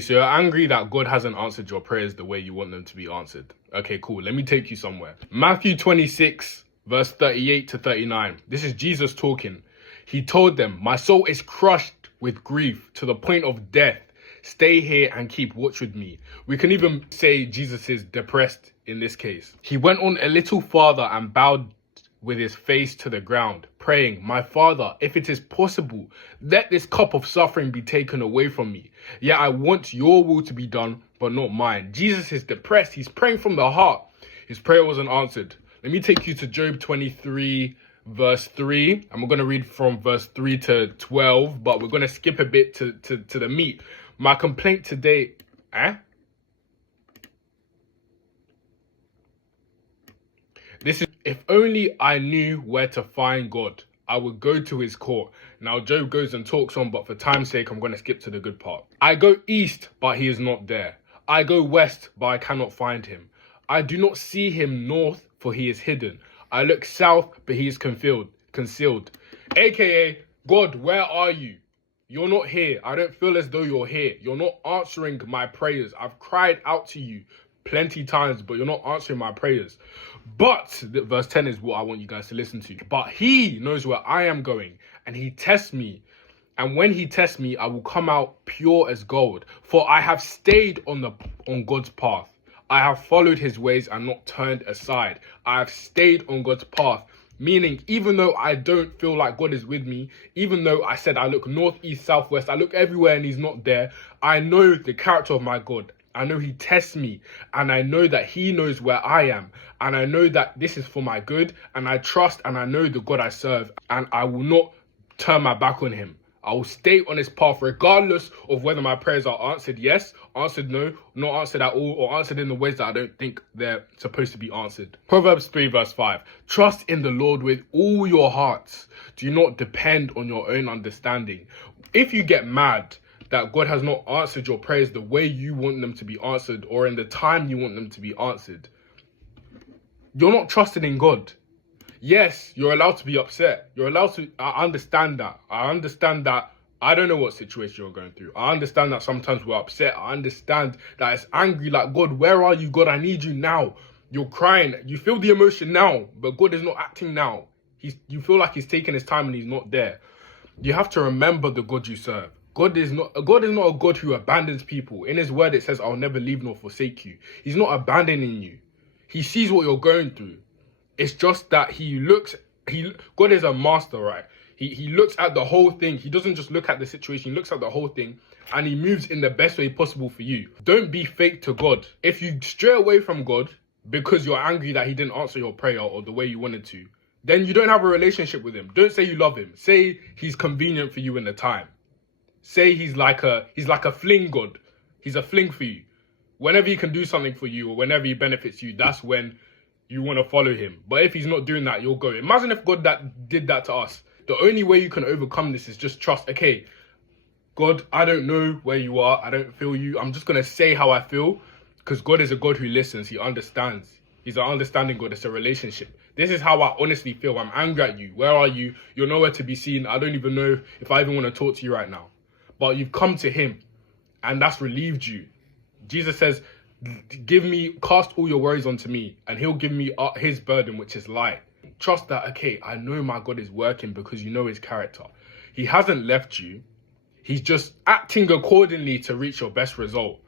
So you're angry that God hasn't answered your prayers the way you want them to be answered. Okay, cool. Let me take you somewhere. Matthew 26, verse 38 to 39. This is Jesus talking. He told them, "My soul is crushed with grief to the point of death. Stay here and keep watch with me." We can even say Jesus is depressed in this case. He went on a little farther and bowed with his face to the ground, praying, "My Father, if it is possible, let this cup of suffering be taken away from me. Yet I want your will to be done, but not mine." Jesus is depressed. He's praying from the heart. His prayer wasn't answered. Let me take you to Job 23, verse 3. And we're going to read from verse 3 to 12, but we're going to skip a bit to the meat. My complaint today... This is, "If only I knew where to find God, I would go to his court." Now Job goes and talks on, but for time's sake, I'm going to skip to the good part. "I go east, but he is not there. I go west, but I cannot find him. I do not see him north, for he is hidden. I look south, but he is concealed. AKA, God, where are you? You're not here. I don't feel as though you're here. You're not answering my prayers. I've cried out to you plenty times, but you're not answering my prayers." But verse 10 is what I want you guys to listen to. "But he knows where I am going, and he tests me. And when he tests me, I will come out pure as gold. For I have stayed on God's path. I have followed his ways and not turned aside." I have stayed on God's path. Meaning, even though I don't feel like God is with me, even though I said I look north, east, south, west, I look everywhere and he's not there, I know the character of my God. I know he tests me, and I know that he knows where I am, and I know that this is for my good, and I trust and I know the God I serve, and I will not turn my back on him. I will stay on his path regardless of whether my prayers are answered yes, answered no, not answered at all, or answered in the ways that I don't think they're supposed to be answered. Proverbs 3 verse 5. "Trust in the Lord with all your hearts. Do not depend on your own understanding." If you get mad that God has not answered your prayers the way you want them to be answered, or in the time you want them to be answered, you're not trusting in God. Yes, you're allowed to be upset. You're allowed to... I understand that. I don't know what situation you're going through. I understand that sometimes we're upset. I understand that it's angry, like, "God, where are you? God, I need you now." You're crying. You feel the emotion now, but God is not acting now. You feel like he's taking his time and he's not there. You have to remember the God you serve. God is not a God who abandons people. In his word, it says, "I'll never leave nor forsake you." He's not abandoning you. He sees what you're going through. It's just that God is a master, right? He looks at the whole thing. He doesn't just look at the situation. He looks at the whole thing, and he moves in the best way possible for you. Don't be fake to God. If you stray away from God because you're angry that he didn't answer your prayer or the way you wanted to, then you don't have a relationship with him. Don't say you love him. Say he's convenient for you in the time. Say he's like a fling God. He's a fling for you. Whenever he can do something for you or whenever he benefits you, that's when you want to follow him. But if he's not doing that, you'll go. Imagine if God did that to us. The only way you can overcome this is just trust. Okay, God, I don't know where you are. I don't feel you. I'm just going to say how I feel, because God is a God who listens. He understands. He's an understanding God. It's a relationship. This is how I honestly feel. I'm angry at you. Where are you? You're nowhere to be seen. I don't even know if I even want to talk to you right now. But you've come to him, and that's relieved you. Jesus says, cast all your worries onto me, and he'll give me his burden, which is light. Trust that, okay, I know my God is working, because you know his character. He hasn't left you. He's just acting accordingly to reach your best result.